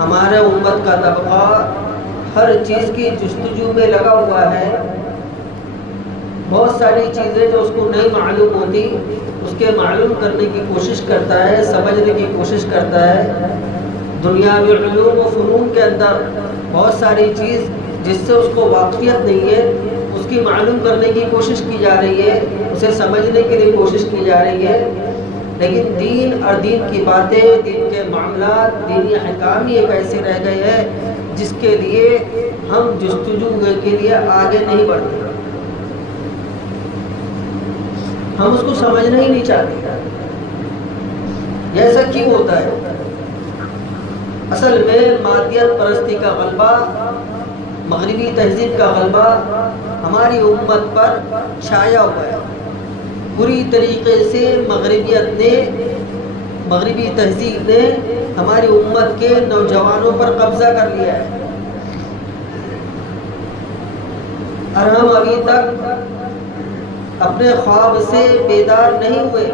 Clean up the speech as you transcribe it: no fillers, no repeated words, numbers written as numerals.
ہمارے امت کا طبقہ ہر چیز کی جستجو میں لگا ہوا ہے. بہت ساری چیزیں جو اس کو نہیں معلوم ہوتی اس کے معلوم کرنے کی کوشش کرتا ہے، سمجھنے کی کوشش کرتا ہے. دنیاوی علوم و فنون کے اندر بہت ساری چیز جس سے اس کو واقفیت نہیں ہے اس کی معلوم کرنے کی کوشش کی جا رہی ہے، اسے سمجھنے کے لیے کوشش کی جا رہی ہے. لیکن دین اور دین کی باتیں، دین کے معاملات، دینی احکام ہی ایک ایسے رہ گئے ہیں جس کے لیے ہم جستجو کے لیے آگے نہیں بڑھتے. ہم اس کو سمجھنا ہی نہیں چاہتے. یہ ایسا کیوں ہوتا ہے؟ اصل میں مادیت پرستی کا غلبہ، مغربی تہذیب کا غلبہ ہماری امت پر چھایا ہوا ہے. پوری طریقے سے مغربی تہذیب نے ہماری امت کے نوجوانوں پر قبضہ کر لیا ہے، اور ہم ابھی تک اپنے خواب سے بیدار نہیں ہوئے.